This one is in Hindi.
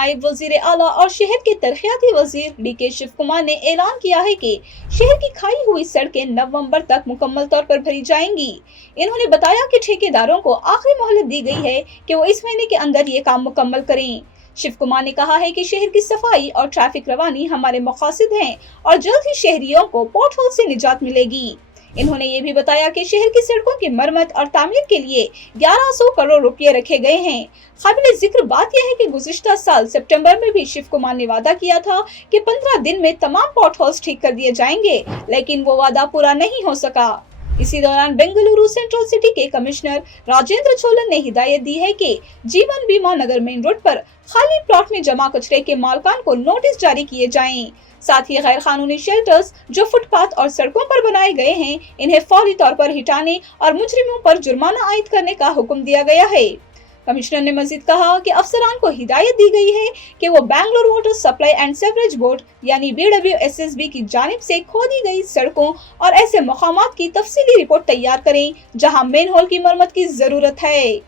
नायब वजीर आला और शहर के तरक्याती वजीर डीके शिव कुमार ने ऐलान किया है कि शहर की खाई हुई सड़कें नवंबर तक मुकम्मल तौर पर भरी जाएंगी। इन्होंने बताया कि ठेकेदारों को आखिरी मोहलत दी गई है कि वो इस महीने के अंदर ये काम मुकम्मल करें। शिव कुमार ने कहा है कि शहर की सफाई और ट्रैफिक रवानी हमारे मकासद हैं और जल्द ही शहरियों को पॉटहोल से निजात मिलेगी। इन्होंने ये भी बताया कि शहर की सड़कों की मरम्मत और तामीर के लिए 1100 करोड़ रुपए रखे गए हैं। काबिल जिक्र बात यह है कि गुज़िश्ता साल सितंबर में भी शिव कुमार ने वादा किया था कि 15 दिन में तमाम पॉटहोल्स ठीक कर दिए जाएंगे, लेकिन वो वादा पूरा नहीं हो सका। इसी दौरान बेंगलुरु सेंट्रल सिटी के कमिश्नर राजेंद्र चोलन ने हिदायत दी है कि जीवन बीमा नगर मेन रोड पर खाली प्लॉट में जमा कचरे के मालकान को नोटिस जारी किए जाएं। साथ ही गैर कानूनी शेल्टर्स जो फुटपाथ और सड़कों पर बनाए गए हैं, इन्हें फौरी तौर पर हटाने और मुजरिमों पर जुर्माना आयद करने का हुक्म दिया गया है। कमिश्नर ने मजीद कहा कि अफसरान को हिदायत दी गई है कि वो Bangalore water supply and sewerage board यानी BWSSB की जानिब से खोदी गई सड़कों और ऐसे मकामात की तफसीली रिपोर्ट तैयार करें जहां मेन होल की मरम्मत की जरूरत है।